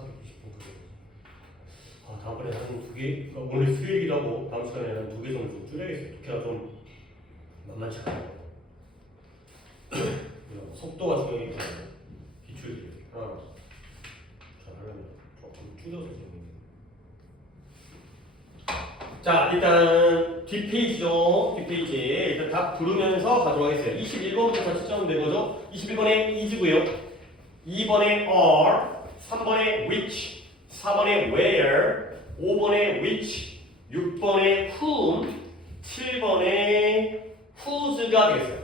420분 다음번에 한 2개, 오늘 수요일이기도 하고 다음 시간에 한 2개 정도 좀 줄여야겠어요. 독해가 좀 만만치 않아요. 속도가 중요하기 때문에 기출들 하나 잘하려면 조금 줄여서 진행해요. 자, 일단 뒷페이지죠. 뒷페이지 일단 다 부르면서 가도록 하겠어요. 21번부터 다 측정하면 되는 거죠. 21번에 is고요. 2번에 are, 3번에 which, 4번에 where, 5번에 which, 6번에 whom, 7번에 whose가 되겠어요.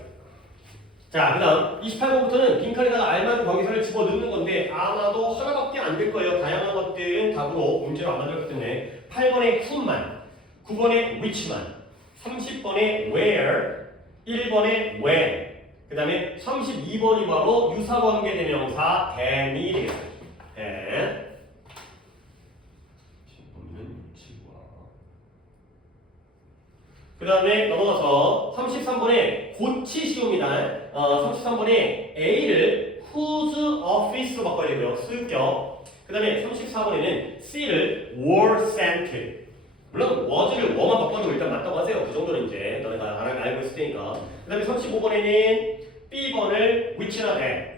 자, 그 다음 28번부터는 빈칸에다가 알맞은 관계사를 집어넣는 건데 아마도 하나밖에 안 될 거예요. 다양한 것들은 답으로 문제로 안 만들었기 때문에 8번에 whom만, 9번에 which만, 30번에 where, 1번에 when, 그 다음에 32번이 바로 유사관계 대명사 than이 되겠어요. than. 그 다음에 넘어가서 33번에 고치시오입니다. 33번에 A를 whose office로 바꿔야 되고요. 수격. 그 다음에 34번에는 C를 were sent. 물론 was를 were 만 바꿔도 일단 맞다고 하세요. 그 정도는 이제 너네가 알고 있을 테니까. 그 다음에 35번에는 B번을 which라 해.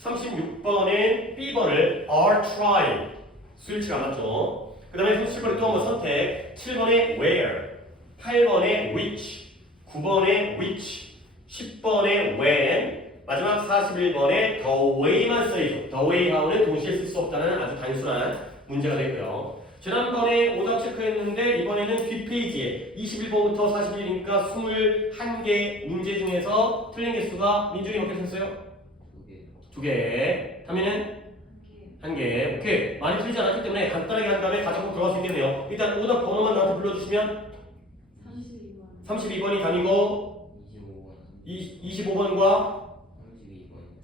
36번은 B번을 are trying. 수일치가 안 맞죠. 그 다음에 37번에 또 한번 선택. 7번에 where, 8번에 which, 9번에 which, 10번에 when, 마지막 41번에 the way만 써있죠. the way 하고는 동시에 쓸 수 없다는 아주 단순한 문제가 됐고요. 지난번에 오답 체크했는데 이번에는 뒷페이지에 21번부터 41이니까 21개 문제 중에서 틀린 개수가 민준이 몇 개 썼어요? 2개. 하면은 1개. 오케이. 많이 틀리지 않았기 때문에 간단하게 한 다음에 가져고 들어갈 수 있겠네요. 일단 오답 번호만 나한테 불러주시면 32번이 답이고 25번과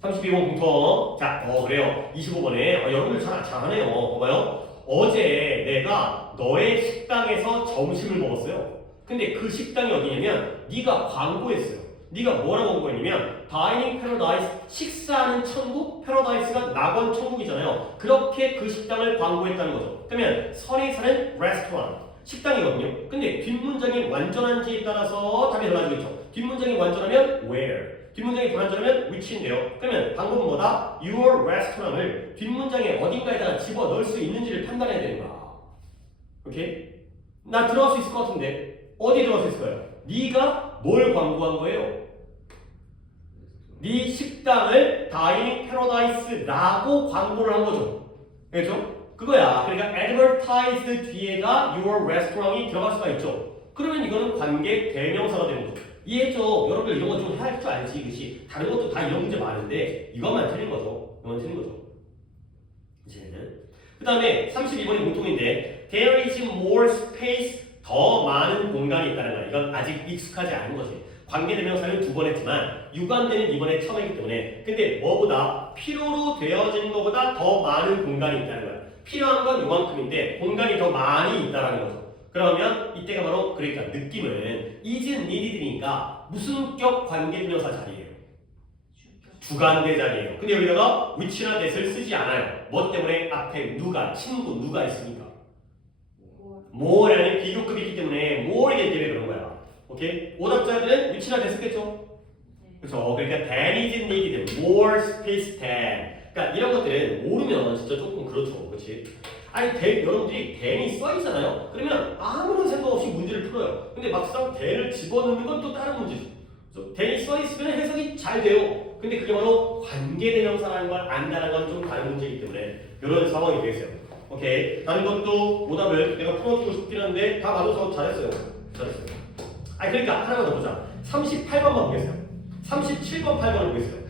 32번 공통. 자, 그래요. 25번에 여러분들 잘하네요. 봐봐요. 어제 내가 너의 식당에서 점심을 먹었어요. 근데 그 식당이 어디냐면 네가 광고했어요. 네가 뭐라고 광고했냐면 다이닝 패러다이스, 식사하는 천국, 패러다이스가 낙원 천국이잖아요. 그렇게 그 식당을 광고했다는 거죠. 그러면 선이 사는 레스토랑, 식당이거든요. 근데 뒷문장이 완전한지에 따라서 답이 달라지겠죠. 뒷문장이 완전하면 where, 뒷문장이 불완전하면 which인데요. 그러면 방법은 뭐다? Your restaurant을 뒷문장에 어딘가에다가 집어넣을 수 있는지를 판단해야 되는 거야. 오케이? 나 들어갈 수 있을 것 같은데 어디 들어갈 수 있을까요? 네가 뭘 광고한 거예요? 네 식당을 다이닝 패러다이스라고 광고를 한 거죠. 그렇죠? 그거야. 그러니까 advertise 뒤에가 your restaurant이 들어갈 수가 있죠. 그러면 이거는 관계 대명사가 되는 거죠. 이해했죠? 여러분들 이런 거 좀 할 줄 알지, 이것이. 다른 것도 다 이런 문제 많은데 이것만 틀린 거죠. 이것만 틀린 거죠. 이제는 그 다음에 32번이 공통인데 there is more space, 더 많은 공간이 있다는 거야. 이건 아직 익숙하지 않은 거지. 관계대명사는 2번 했지만 유관되는 이번에 처음 했기 때문에. 근데 뭐보다 필요로 되어진 것보다 더 많은 공간이 있다는 거야. 필요한 건 요만큼인데 공간이 더 많이 있다는 거죠. 그러면 이때가 바로 그러니까 느낌은 is needed니까 무슨 격 관계대명사 자리예요? 주관대 자리예요. 근데 여기다가 which나 that을 쓰지 않아요. 뭐 때문에? 앞에 누가, 친구 누가 있으니까. more라는 비교급이 있기 때문에 more이기 때문에 그런 거야. 오케이? 오답자들은 which나 that 쓰겠죠? 그렇죠. 그러니까 than is needed, more space than. 그러니까 이런 것들은 모르면 진짜 조금 그렇죠. 그렇지? 아니, 여러분들이 than이 써있잖아요? 그러면 아무런 생각 없이 문제를 풀어요. 근데 막상 than을 집어넣는 건 또 다른 문제죠. 그래서 than이 써있으면 해석이 잘 돼요. 근데 그게 바로 관계대명사라는 걸 안다는 건 좀 다른 문제이기 때문에 이런 상황이 되겠어요. 오케이. 다른 것도 오답을 내가 풀어주고 싶긴 한데 다 맞아서 잘했어요. 아니, 그러니까 하나만 더 보자. 38번만 보겠어요. 37번, 8번을 보겠어요.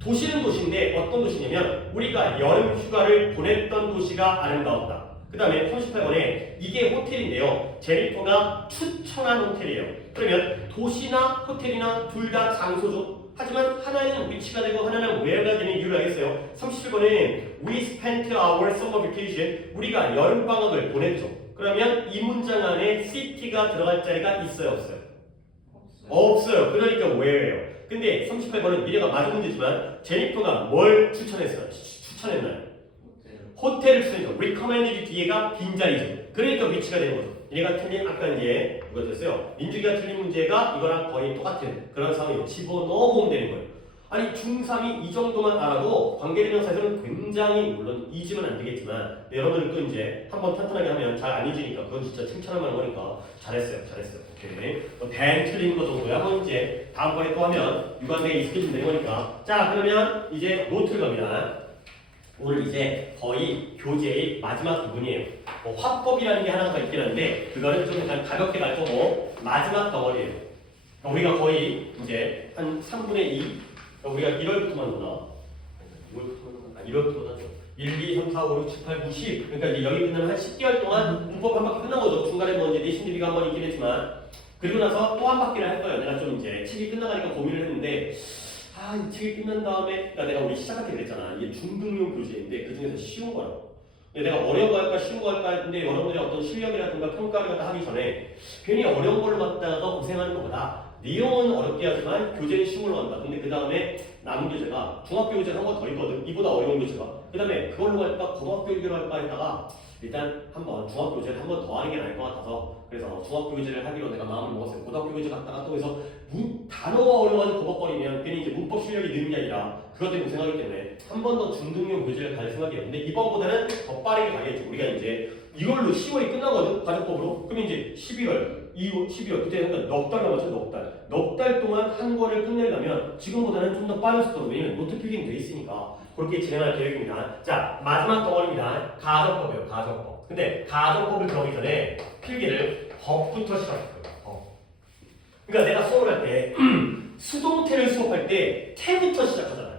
도시는 도시인데 어떤 도시냐면 우리가 여름 휴가를 보냈던 도시가 아름다웠다. 그 다음에 38번에 이게 호텔인데요. 제니퍼가 추천한 호텔이에요. 그러면 도시나 호텔이나 둘 다 장소죠. 하지만 하나는 위치가 되고 하나는 where가 되는 이유를 알겠어요. 37번은 we spent our summer vacation. 우리가 여름방학을 보냈죠. 그러면 이 문장 안에 city가 들어갈 자리가 있어요, 없어요? 없어요. 그러니까 where예요. 근데 38번은 미래가 맞은 문제지만 제니퍼가 뭘 추천했어요? 추천했나요? 호텔을 추천해줘. recommended 뒤에가 빈자리죠. 그러니까 위치가 되는 거죠. 얘가 틀린 아까 이제 뭐가 됐어요? 민주기가 틀린 문제가 이거랑 거의 똑같은 그런 상황이에요. 집어넣어보면 되는 거예요. 아니 중3이 이 정도만 알아도 관계대명사에서는 굉장히 물론 잊으면 안 되겠지만 여러분들 또 이제 한번 탄탄하게 하면 잘 안 잊으니까 그건 진짜 칭찬할 만한 거니까 잘했어요. 오케이. 댄 틀린 거 정도야. 한번 이제 다음번에 또 하면 유관대에 익숙해지면 되는 거니까. 자 그러면 이제 노트를 갑니다. 오늘 이제 거의 교재의 마지막 부분이에요. 화법이라는 게 하나가 더 있긴 한데 그거는 좀 약간 가볍게 갈 거고 마지막 덩어리예요. 우리가 거의 이제 한 3분의 2 우리가 1월부터만 보나? 1월부터 1, 2, 3, 4, 5, 6, 7, 8, 9, 10 그러니까 이제 여기 끝나면 한 10개월 동안 문법 한 바퀴 끝난 거죠. 중간에 뭐 이제 내신 대비가 한 번 있긴 했지만 그리고 나서 또 한 바퀴를 할 거예요. 내가 좀 이제 책이 끝나가니까 고민을 했는데 이 책이 끝난 다음에 내가 우리 시작할 때 그랬잖아. 이게 중등용 교재인데 그 중에서 쉬운 거라고. 근데 내가 어려운 거 할까 쉬운 거 할까 했는데 여러분들이 어떤 실력이라든가 평가를 갖다 하기 전에 괜히 어려운 걸로 갖다가 고생하는 것보다 내용은 어렵게 하지만 교재는 쉬운 걸로 간다. 근데 그 다음에 남은 교재가 중학교 교재가 한 번 더 있거든. 이보다 어려운 교재가. 그 다음에 그걸로 할까 고등학교 교재로 할까 했다가 일단 한번 중학교 교재를 한 번 더 하는 게 나을 것 같아서 그래서 중학교 교재를 하기로 내가 마음을 먹었어요. 고등학교 교재 갔다가 또 해서 단어가 어려워서 버벅거리면 괜히 이제 문법 실력이 느는 게 아니라 그것 때문에 고생하기 때문에 한 번 더 중등용 교재를 갈 생각이에요. 근데 이번보다는 더 빠르게 가겠죠. 우리가 이제 이걸로 10월이 끝나거든. 가족법으로. 그럼 이제 11월 12월 그때 그러니까 넉 달 남았죠. 넉 달 동안 한 권을 끝내려면 지금보다는 좀 더 빠른 속도로 왜냐면 노트 필링 돼 있으니까 그렇게 진행할 계획입니다. 자 마지막 덩어리입니다. 가정법이에요. 가정법. 근데 가정법을 들어가기 전에 필기를 법부터 시작할 거예요. 법. 그러니까 내가 수업을 할 때 수동태를 수업할 때 태부터 시작하잖아요.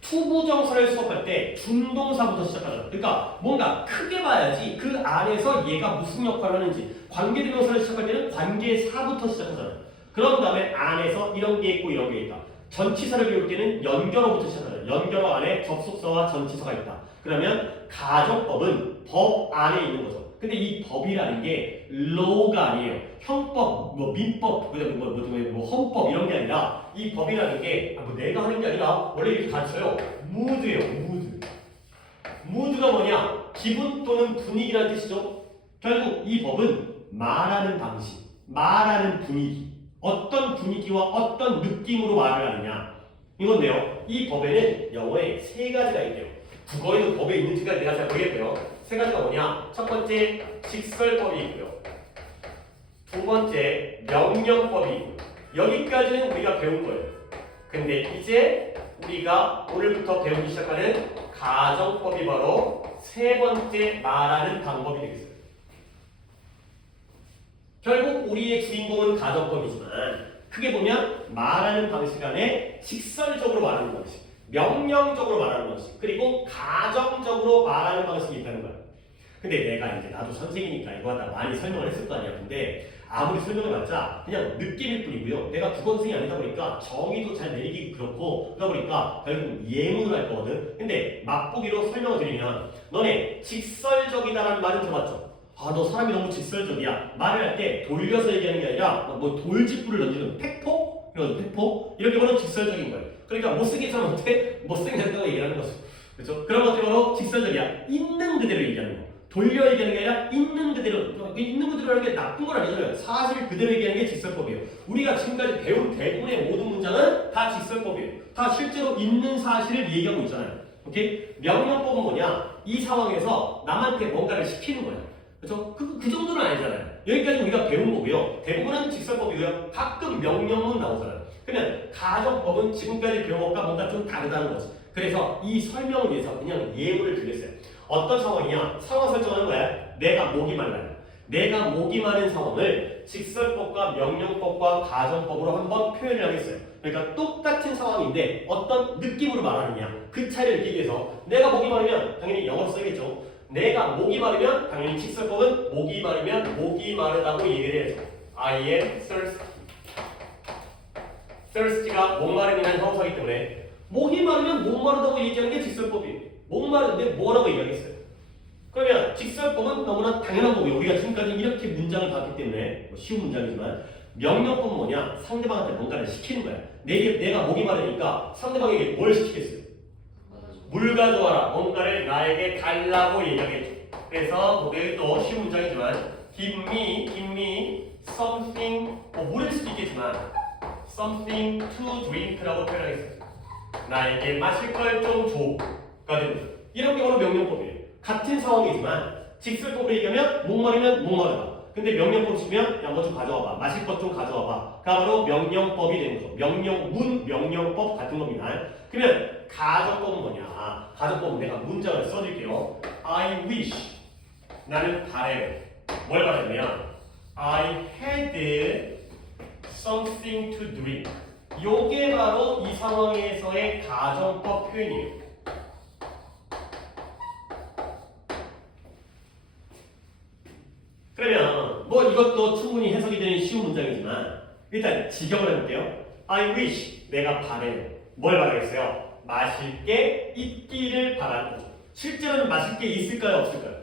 투부정사를 수업할 때 준동사부터 시작하잖아요. 그러니까 뭔가 크게 봐야지 그 안에서 얘가 무슨 역할을 하는지 관계대명사를 시작할 때는 관계사부터 시작하잖아요. 그런 다음에 안에서 이런 게 있고 이런 게 있다. 전치사를 배울 때는 연결어부터 시작하잖아요. 연결어 안에 접속사와 전치사가 있다. 그러면 가정법은 법 안에 있는 거죠. 근데 이 법이라는 게 law가 아니에요. 형법, 뭐 민법, 뭐 헌법 이런 게 아니라 이 법이라는 게 내가 하는 게 아니라 원래 이렇게 가르쳐요. mood예요. mood가 뭐냐? 기분 또는 분위기라는 뜻이죠. 결국 이 법은 말하는 방식, 말하는 분위기, 어떤 분위기와 어떤 느낌으로 말을 하느냐 이건데요. 이 법에는 영어에 세 가지가 있대요. 국어에도 법에 있는지가 내가 잘 모르겠고요. 세 가지가 뭐냐? 첫 번째 직설법이 있고요. 두 번째 명령법이 있고요. 여기까지는 우리가 배운 거예요. 근데 이제 우리가 오늘부터 배우기 시작하는 가정법이 바로 세 번째 말하는 방법이 되겠어요. 결국 우리의 주인공은 가정법이지만 크게 보면 말하는 방식 안에 직설적으로 말하는 방식, 명령적으로 말하는 방식, 그리고 가정적으로 말하는 방식이 있다는 거야. 근데 내가 이제 나도 선생이니까 이거 하다 많이 설명을 했을 거 아니야. 근데 아무리 설명해봤자 그냥 느낌일 뿐이고요. 내가 국어 선생이 아니다 보니까 정의도 잘 내리기 그렇고 그러다 보니까 결국 예문을 할 거거든. 근데 맛보기로 설명을 드리면 너네 직설적이다라는 말은 들어봤죠? 너 사람이 너무 직설적이야. 말을 할 때 돌려서 얘기하는 게 아니라 뭐 돌직구를 던지는 팩포? 팩포? 이렇게 보면 직설적인 거예요. 그러니까 못생긴 사람한테 못생겼다고 얘기하는 거죠. 그렇죠? 그런 것들이 바로 직설적이야. 있는 그대로 얘기하는 거. 돌려 얘기하는 게 아니라 있는 그대로. 있는 그대로 하는 게 나쁜 건 아니잖아요. 사실 그대로 얘기하는 게 직설법이에요. 우리가 지금까지 배운 대부분의 모든 문장은 다 직설법이에요. 다 실제로 있는 사실을 얘기하고 있잖아요. 오케이? 명령법은 뭐냐? 이 상황에서 남한테 뭔가를 시키는 거야. 그렇죠? 그 정도는 아니잖아요. 여기까지 우리가 배운 거고요. 대부분은 직설법이고요. 가끔 명령문 나오잖아요. 그러면 가정법은 지금까지 배운 것과 뭔가 좀 다르다는 거지. 그래서 이 설명을 위해서 그냥 예문을 드렸어요. 어떤 상황이냐? 상황 설정하는 거야. 내가 목이 말라요. 내가 목이 마른 상황을 직설법과 명령법과 가정법으로 한번 표현을 하겠어요. 그러니까 똑같은 상황인데 어떤 느낌으로 말하느냐 그 차이를 느끼기 위해서 내가 목이 마르면 당연히 영어로 써야겠죠. 내가 목이 마르면 당연히 직설법은 목이 마르면 목이 마르다고 얘기를 해야죠. I am thirsty. thirsty가 목마름이라는 형사이기 때문에 목이 마르면 목 마르다고 얘기하는 게 직설법이에요. 목 마른데 뭐라고 얘기하겠어요? 그러면 직설법은 너무나 당연한 거고요. 우리가 지금까지 이렇게 문장을 봤기 때문에 쉬운 문장이지만 명령법은 뭐냐? 상대방한테 뭔가를 시키는 거야. 내가 목이 마르니까 상대방에게 뭘 시키겠어요? 물 가져와라. 뭔가를 나에게 달라고 얘기하겠죠. 그래서 거기에 또 쉬운 문장이지만 give me something 물일 수도 있겠지만 something to drink라고 표현하겠습니다. 나에게 마실 걸 좀 줘가 됩니다. 이런 경우는 명령법이에요. 같은 상황이지만 직설법으로 얘기하면 목마르면 목마르다. 근데 명령법 치면 야 뭐 좀 가져와봐. 마실 것 좀 가져와봐. 가 바로 명령법이 되는 거죠. 명령문, 명령법 같은 겁니다. 그러면 가정법은 뭐냐? 가정법은 내가 문장을 써줄게요. I wish 나는 바래. 뭘 바라냐면 I had something to drink. 요게 바로 이 상황에서의 가정법 표현이에요. 그러면 뭐 이것도 충분히 해석이 되는 쉬운 문장이지만 일단 직역을 해볼게요. I wish 내가 바래. 뭘 바라겠어요? 마실 게 있기를 바라는 거죠. 실제로는 마실 게 있을까요? 없을까요?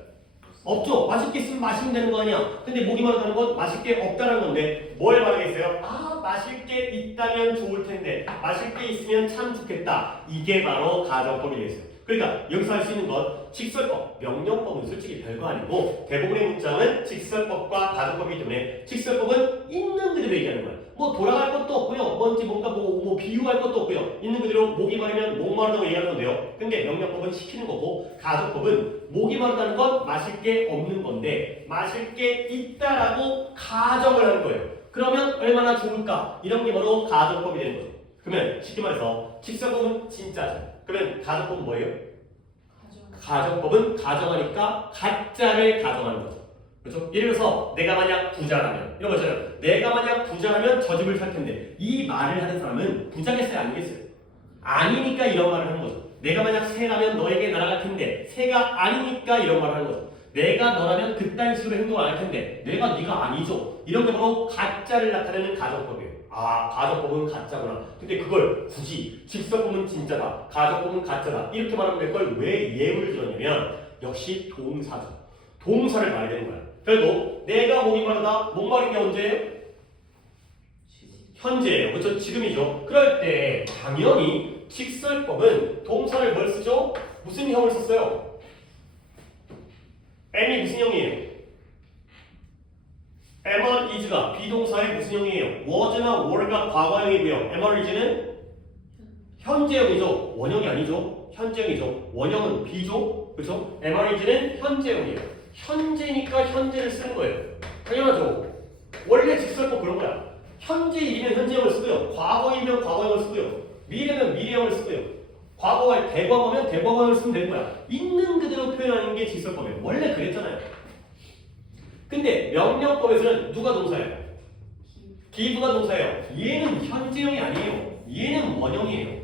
없죠. 마실 게 있으면 마시면 되는 거 아니야. 근데 목이 마르다는 건 마실 게 없다는 건데 뭘 바라겠어요? 아 마실 게 있다면 좋을 텐데 마실 게 있으면 참 좋겠다. 이게 바로 가정법이 되겠어요. 그러니까 여기서 할 수 있는 건 직설법, 명령법은 솔직히 별거 아니고 대부분의 문장은 직설법과 가정법이기 때문에 직설법은 있는 그대로 얘기하는 거야. 뭐 돌아갈 것도 없고요. 뭔지 뭔가 뭐 비유할 것도 없고요. 있는 그대로 목이 마르면 목 마르다고 얘기하는 건데요. 근데 명령법은 시키는 거고 가정법은 목이 마르다는 건 마실 게 없는 건데 마실 게 있다라고 가정을 하는 거예요. 그러면 얼마나 좋을까? 이런 게 바로 가정법이 되는 거죠. 그러면 쉽게 말해서 직설법은 진짜죠. 그러면 가정법은 뭐예요? 가정법은 가정하니까 가짜를 가정하는 거죠. 그렇죠? 예를 들어서 내가 만약 부자라면 이런 거잖아요. 내가 만약 부자라면 저 집을 살 텐데 이 말을 하는 사람은 부자겠어요? 아니겠어요? 아니니까 이런 말을 하는 거죠. 내가 만약 새라면 너에게 날아갈 텐데 새가 아니니까 이런 말을 하는 거죠. 내가 너라면 그딴 식으로 행동을 안 할 텐데 내가 네가 아니죠. 이런 게 바로 가짜를 나타내는 가정법이에요. 아 가정법은 가짜구나. 근데 그걸 굳이 직설법은 진짜다. 가정법은 가짜다. 이렇게 말하면 될 걸 왜 예문을 들었냐면 역시 동사죠. 동사를 말해야 되는 거야. 결국 내가 목이 마르다. 목 마른 게 언제예요? 현재예요. 그렇죠? 지금이죠. 그럴 때 당연히 직설법은 동사를 뭘 쓰죠? 무슨 형을 썼어요? am이 무슨 형이에요? am, is가 비동사의 무슨 형이에요? was나 were가 과거형이고요. am, is는 현재형이죠. 원형이 아니죠. 현재형이죠. 원형은 비죠. 그렇죠? am, is는 현재형이에요. 현재니까 현재를 쓰는 거예요. 당연하죠. 원래 직설법 그런 거야. 현재일이면 현재형을 쓰고요. 과거이면 과거형을 쓰고요. 미래면 미래형을 쓰고요. 과거가 대과거면 대과거형을 쓰면 되는 거야. 있는 그대로 표현하는 게 직설법이에요. 원래 그랬잖아요. 근데 명령법에서는 누가 동사예요? give가 동사예요. 얘는 현재형이 아니에요. 얘는 원형이에요.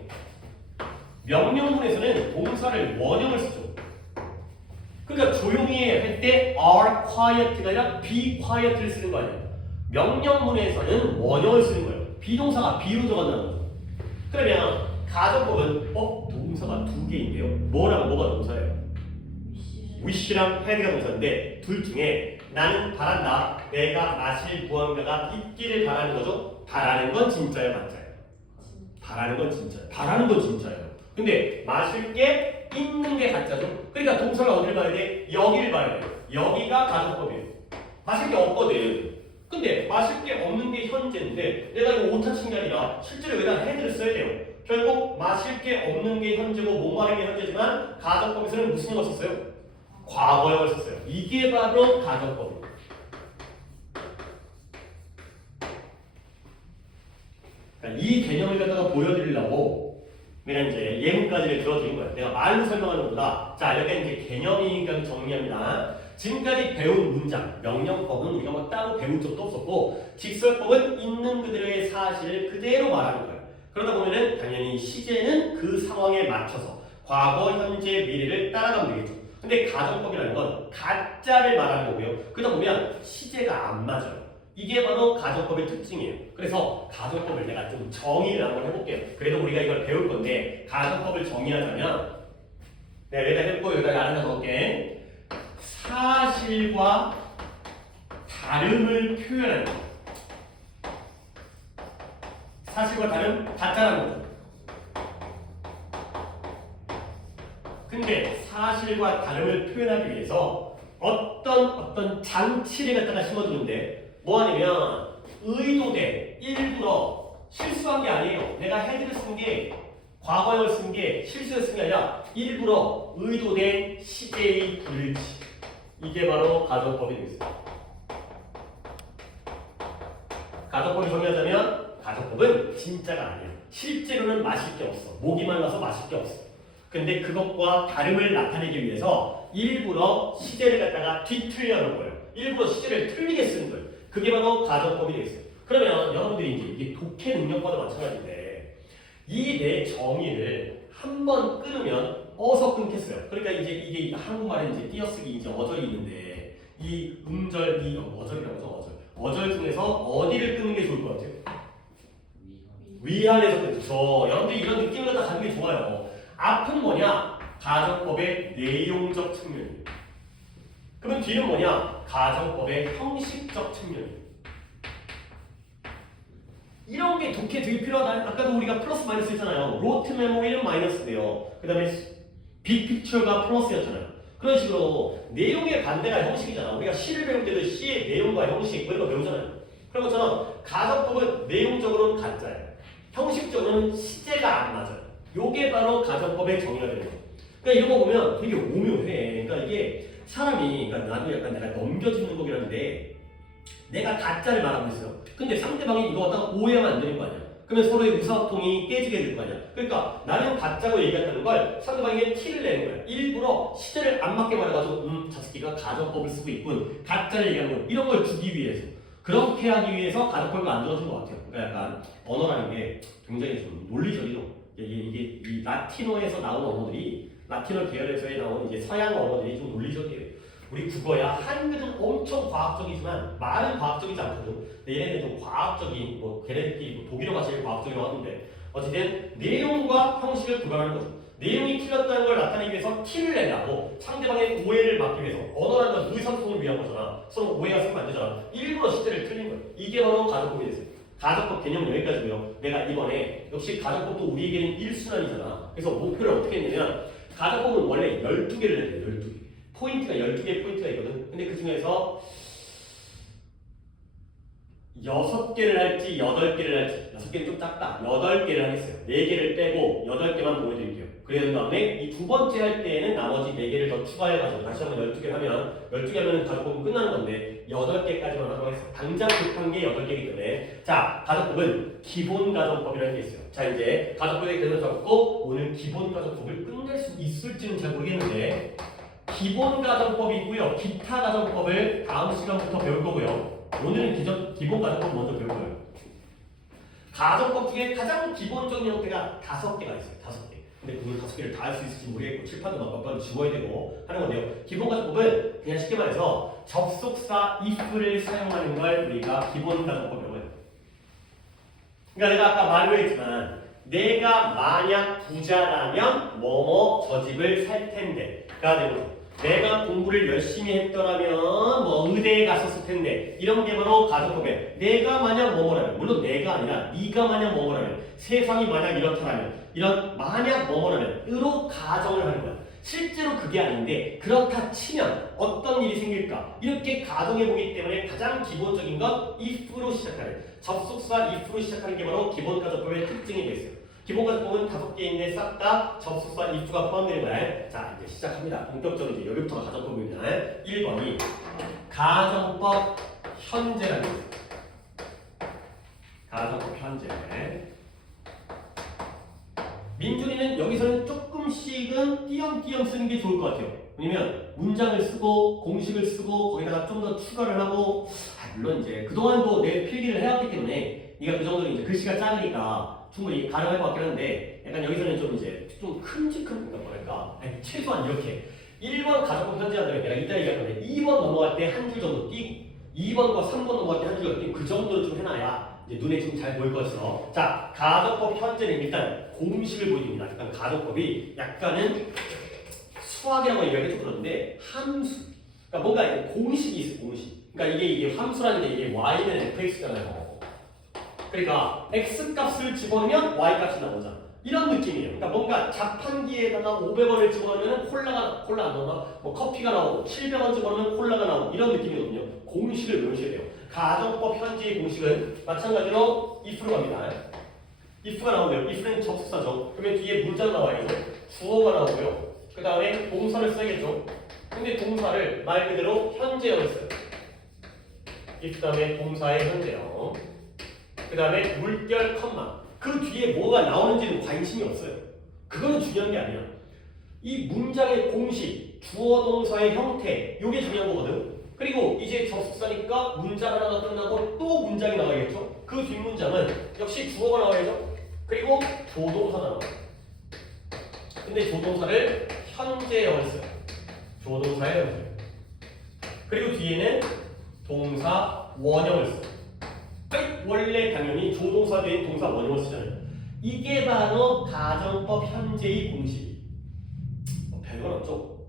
명령문에서는 동사를 원형을 쓰죠. 그러니까 조용히 할 때 are quiet가 아니라 be quiet를 쓰는 거 아니에요. 명령문에서는 원형을 쓰는 거예요. 비동사가 비로 들어간다는 거죠. 그러면 가정법은 동사가 두 개인데요. 뭐랑 뭐가 동사예요? wish랑 had가 동사인데 둘 중에 나는 바란다. 내가 마실 무언가가 있기를 바라는 거죠. 바라는 건 진짜예요, 가짜예요? 바라는 건 진짜예요. 바라는 건 진짜예요. 근데 마실 게 있는 게 가짜죠. 그러니까 동사를 어디를 봐야 돼? 여기를 봐야 돼. 여기가 가정법이에요. 마실 게 없거든. 근데 마실 게 없는 게 현재인데 내가 이거 오타 친 게 아니라 실제로 여기다 had를 써야 돼요. 결국 마실 게 없는 게 현재고 목마른 게 현재지만 가정법에서는 무슨 형을 썼어요? 과거형을 썼어요. 이게 바로 가정법이에요. 그러니까 이 개념을 갖다가 보여드리려고 내가 이제 예문까지를 들어드린 거예요. 내가 말로 설명하는 것보다 자 여기가 이제 개념이니까 정리합니다. 지금까지 배운 문장, 명령법은 우리가 뭐 따로 배운 적도 없었고 직설법은 있는 그대로의 사실을 그대로 말하는 거예요. 그러다 보면은 당연히 시제는 그 상황에 맞춰서 과거, 현재, 미래를 따라가면 되겠죠. 근데 가정법이라는 건 가짜를 말하는 거고요. 그러다 보면 시제가 안 맞아요. 이게 바로 가정법의 특징이에요. 그래서 가정법을 내가 좀 정의를 한번 해볼게요. 그래도 우리가 이걸 배울 건데 가정법을 정의하자면 내가 여기다 해보고 여기다 하나 넣을게. 사실과 다름을 표현하는 거. 사실과 다름, 가짜라는 거죠. 근데 사실과 다름을 표현하기 위해서 어떤 장치를 갖다가 심어두는데 뭐 하냐면 의도된 일부러 실수한 게 아니에요. 내가 헤드를 쓴 게 과거형을 쓴 게 실수를 쓴 게 아니라 일부러 의도된 시제의 불일치. 이게 바로 가정법이 되겠습니다. 가정법을 정의하자면 가정법은 진짜가 아니야. 실제로는 마실 게 없어. 목이 말라서 마실 게 없어. 근데 그것과 다름을 나타내기 위해서 일부러 시제를 갖다가 뒤틀려 놓은 거예요. 일부러 시제를 틀리게 쓰는 거예요. 그게 바로 가정법이 되겠어요. 그러면 여러분들이 이제 이게 독해 능력과도 마찬가지인데 이 내 정의를 한 번 끊으면 어서 끊겠어요. 그러니까 이제 이게 한국말에 이제 띄어쓰기 이제 어절이 있는데 이 음절, 이 어절이라고 하죠. 어절 중에서 어디를 끊는 게 좋을 것 같아요? 위안에서 끊죠. 여러분들이 이런 느낌을 다 가는 게 좋아요. 앞은 뭐냐? 가정법의 내용적 측면이에요. 그러면 뒤는 뭐냐? 가정법의 형식적 측면이에요. 이런 게 독해 되게 필요하다. 아까도 우리가 플러스 마이너스 했잖아요. 로트 메모리는 마이너스돼요. 그 다음에 빅픽처가 플러스였잖아요. 그런 식으로 내용의 반대가 형식이잖아. 우리가 시를 배울 때도 시의 내용과 형식 이런 거 배우잖아요. 그런 것처럼 가정법은 내용적으로는 가짜예요. 형식적으로는 시제가 안 맞아요. 요게 바로 가정법의 정의가 되는 거예요. 그러니까 이런 거 보면 되게 오묘해. 그러니까 이게 사람이, 그러니까 나도 약간 내가 넘겨주는 거라는데 내가 가짜를 말하고 있어요. 근데 상대방이 이거 갖다가 오해하면 안 되는 거 아니야. 그러면 서로의 의사소통이 깨지게 될 거 아니야. 그러니까 나는 가짜고 얘기한다는 걸 상대방에게 티를 내는 거야. 일부러 시제를 안 맞게 말해가지고 저 새끼가 가정법을 쓰고 있군. 가짜를 얘기하는 거 이런 걸 주기 위해서. 그렇게 하기 위해서 가정법이 만들어진 것 같아요. 그러니까 약간 언어라는 게 굉장히 좀 논리적이죠. 이게 이 라틴어에서 나온 언어들이 라틴어 계열에서 나온 이제 서양 언어들이 좀 논리적이에요. 우리 국어야 한글은 엄청 과학적이지만 말은 과학적이지 않거든. 근데 얘네들 좀 과학적인 뭐 걔네들끼리 뭐 독일어가 제일 과학적이라고 하는데 어쨌든 내용과 형식을 구별하는 거죠. 내용이 틀렸다는 걸 나타내기 위해서 티를 내려고 상대방의 오해를 막기 위해서 언어라는 건 의사소통을 위한 거잖아. 서로 오해가 생기면 안 되잖아. 일부러 시제를 틀린 거예요. 이게 바로 가정법이 됐어요. 가정법 개념 여기까지고요. 내가 이번에 역시 가정법도 우리에게는 1순환이잖아. 그래서 목표를 어떻게 했냐면 가정법은 원래 12개를 했대요. 12개. 포인트가 12개의 포인트가 있거든. 근데 그 중에서 6개를 할지 8개를 할지 6개는 좀 작다. 8개를 하겠어요. 4개를 빼고 8개만 보여드릴게요. 그런 다음에 이 두 번째 할 때에는 나머지 4개를 더 추가해가지고 다시 한번 12개를 하면 12개 하면 가정법은 끝나는 건데 8개까지만 하도록 하겠습니다. 당장 급한 게 8개이기 때문에 자, 가정법은 기본 가정법이라는 게 있어요. 자, 이제 가정법에 대해서 잡고 오늘 기본 가정법을 끝낼 수 있을지는 잘 모르겠는데 기본 가정법이 있고요. 기타 가정법을 다음 시간부터 배울 거고요. 오늘은 기본 가정법 먼저 배울 거예요. 가정법 중에 가장 기본적인 형태가 5개가 있어요. 5개. 근데 그걸 5개를 다 할 수 있을지 모르겠고 칠판도 몇 번도 지워야 되고 하는 건데요. 기본 가정법은 그냥 쉽게 말해서 접속사 if를 사용하는 걸 우리가 기본 가정법이라고 해요. 그러니까 내가 아까 말을 했지만 내가 만약 부자라면 뭐뭐 저 집을 살 텐데 가 되고 내가 공부를 열심히 했더라면 뭐 의대에 갔었을 텐데 이런 게 바로 가정법이에요. 내가 만약 뭐뭐라면 물론 내가 아니라 네가 만약 뭐뭐라면 세상이 만약 이렇다면 이런 만약 뭐뭐라면 으로 가정을 하는 거야. 실제로 그게 아닌데 그렇다 치면 어떤 일이 생길까 이렇게 가정해보기 때문에 가장 기본적인 건 if로 시작하는 접속사 if로 시작하는 게 바로 기본 가정법의 특징이 되어있어요. 기본 가정법은 5개인데 싹 다 접속사 if가 포함되는 거야. 자, 이제 시작합니다. 본격적으로 이제 여기부터가 가정법입니다. 1번이 가정법 현재라는 거예요. 가정법 현재. 민준이는 여기서는 조금씩은 띄엄띄엄 쓰는 게 좋을 것 같아요. 왜냐면 문장을 쓰고 공식을 쓰고 거기다가 좀 더 추가를 하고 물론 이제 그동안도 내 필기를 해왔기 때문에 네가 그 정도로 이제 글씨가 작으니까 충분히 가능할 것 같긴 한데 약간 여기서는 좀 이제 좀 큼직한 뭐랄까 최소한 이렇게 1번 가정법 현재한다면 내가 이따 얘기할 건데 2번 넘어갈 때 한 줄 정도 띄고 2번과 3번 넘어갈 때 한 줄 정도 띄고 그 정도로 좀 해놔야 이제 눈에 좀 잘 보일 것이죠. 자, 가정법 현재는 일단 공식을 보여줍니다. 약간 가정법이 약간은 수학이라고 얘기하기 좀 그런데 함수 그러니까 뭔가 이제 공식이 있어요. 공식 그러니까 이게 함수라는 게 이게 y는 fx잖아요. 그러니까 x 값을 집어넣으면 y 값이 나오잖아. 이런 느낌이에요. 그러니까 뭔가 자판기에다가 500원을 집어넣으면 콜라 안 나오나? 뭐 커피가 나오고 700원 집어넣으면 콜라가 나오고 이런 느낌이거든요. 공식을 외우셔야 돼요. 가정법 현재의 공식은 마찬가지로 if로 갑니다. if가 나오네요. if는 접속사죠. 그러면 뒤에 문장 나와야죠. 주어가 나오고요. 그 다음에 동사를 써야겠죠. 근데 동사를 말 그대로 현재형을 써요. if 다음에 동사의 현재형. 그 다음에 물결 컴마. 그 뒤에 뭐가 나오는지는 관심이 없어요. 그거는 중요한 게 아니야. 이 문장의 공식, 주어 동사의 형태, 이게 중요한 거거든. 그리고 이제 접속사니까 문장 하나가 끝나고 또 문장이 나와야겠죠. 그 뒷문장은 역시 주어가 나와야죠. 그리고 조동사가 나와요. 근데 조동사를 현재형을 써요. 조동사의 현재. 그리고 뒤에는 동사 원형을 써요. 원래 당연히 조동사 뒤에 동사 원형을 쓰잖아요. 이게 바로 가정법 현재의 공식. 별건 없죠.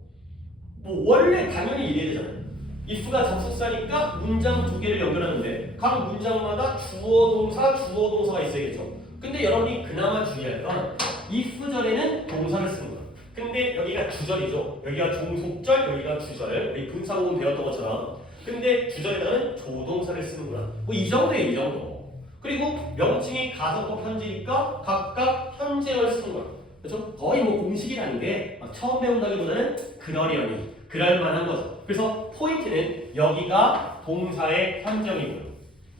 뭐 원래 당연히 이래야 되잖아요. if가 접속사니까 문장 두 개를 연결하는데 각 문장마다 주어 동사가 있어야겠죠. 근데 여러분이 그나마 주의할 건 if 전에는 동사를 쓰는 거야. 근데 여기가 주절이죠. 여기가 종속절, 여기가 주절. 우리 분사구문 배웠던 것처럼. 근데 주절에다가는 조동사를 쓰는구나. 뭐 이 정도예요, 이 정도. 그리고 명칭이 가정법 현재니까 각각 현재형을 쓰는 거야. 그렇죠? 거의 뭐 공식이라는 게 막 처음 배운다기보다는 그러려니, 그럴만한 거죠. 그래서 포인트는 여기가 동사의 현재형이고요.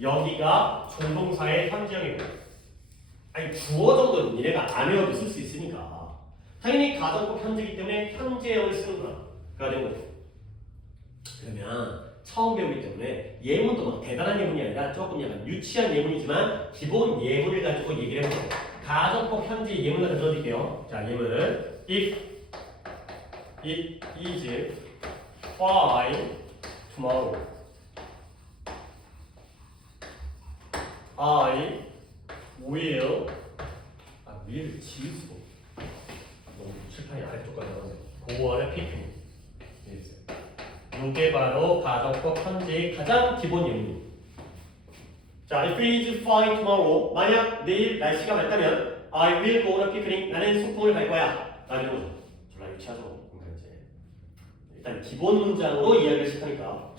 여기가 조동사의 현재형이고요. 아니 주어 정도는 니네가 안 외워도 쓸 수 있으니까. 당연히 가정법 현재이기 때문에 현재형을 쓰는구나. 그래가지고 그러면 처음 배우기 때문에 예문도 막 대단한 예문이 아니라 조금 약간 유치한 예문이지만 기본 예문을 가지고 얘기를 해보세요. 가정법 현재 예문을 들어드릴게요. 자, 예문을 if it is fine tomorrow I will will 지울 수가 없어. 너무 칠판이 아래쪽까지 나가네. 고원의 피크닉. 이게 바로 가정법 현재의 가장 기본 예문입니다. 자, if it is fine tomorrow, 만약 내일 날씨가 맑다면 I will go on a picnic. 나는 소풍을 갈 거야. 라는 거죠. 졸라 유치하죠. 그러니까 이제 일단 기본 문장으로 이야기를 시작하니까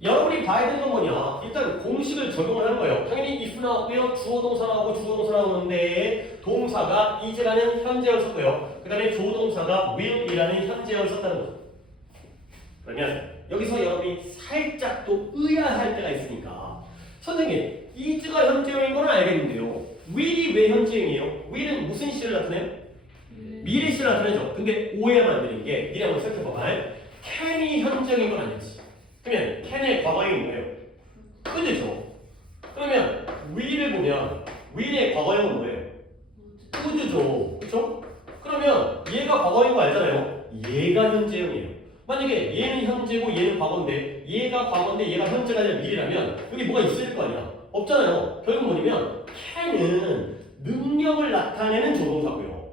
여러분이 봐야 되는 건 뭐냐? 일단 공식을 적용을 하는 거예요. 당연히 if 나왔고요. 주어 동사 나오고 주어 동사 나오는데 동사가 is라는 현재형을 썼고요. 그 다음에 조동사가 will이라는 현재형을 썼다는 거죠. 그러면 여기서 여러분이 살짝 또 의아할 때가 있으니까 선생님, is가 현재형인 건 알겠는데요. will이 왜 현재형이에요? will은 무슨 시를 나타내요? 미래 시를 나타내죠. 근데 오해하면 안 되는 게 니네 한번 생각해봐봐. can이 현재형인 건 아니지. 그러면 can의 과거형이 뭐예요? could죠. 그러면 will을 보면 will의 과거형은 뭐예요? could죠. 그렇죠? 그러면 얘가 과거인 거 알잖아요. 얘가 현재형이에요. 만약에 얘는 현재고 얘는 과거인데 얘가 과거인데 얘가 현재가 아니라 미래라면 여기 뭐가 있을 거 아니야? 없잖아요. 결국 뭐냐면 can은 능력을 나타내는 조동사고요.